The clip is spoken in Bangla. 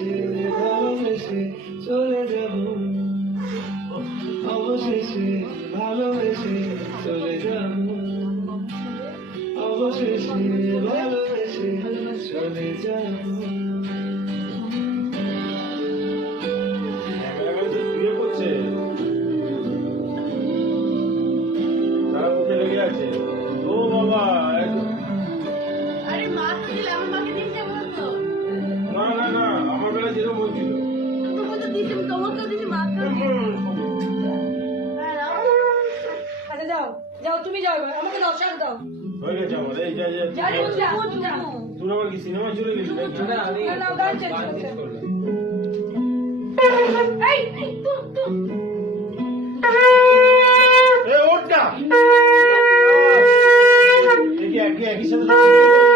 অবশেষে ভালোবেসে চলে যাব, অবশেষে ভালোবেসে চলে যাব, অবশেষে ভালোবেসে চলে যাব। আরে মা তো দিলে আমার মাকে দিতে বলতো। না না না, আমার বেলা যেরকম বলছিল তোমাকে তো দিতে, তোমাকেও দিতে, মাকেও আচ্ছা যাও যাও, তুমি যাও, এবার আমাকে দাও, শাক দাও। হয়ে গেছে আমার এই যা যা যাও, যাও, যাও। তুই আবার কি সিনেমা চলে গেলি নাকি? না আমি না, গান চেঞ্জ গান করতে। চেঞ্জ করলাম। এই তুই এ ওঠ না, একই সাথে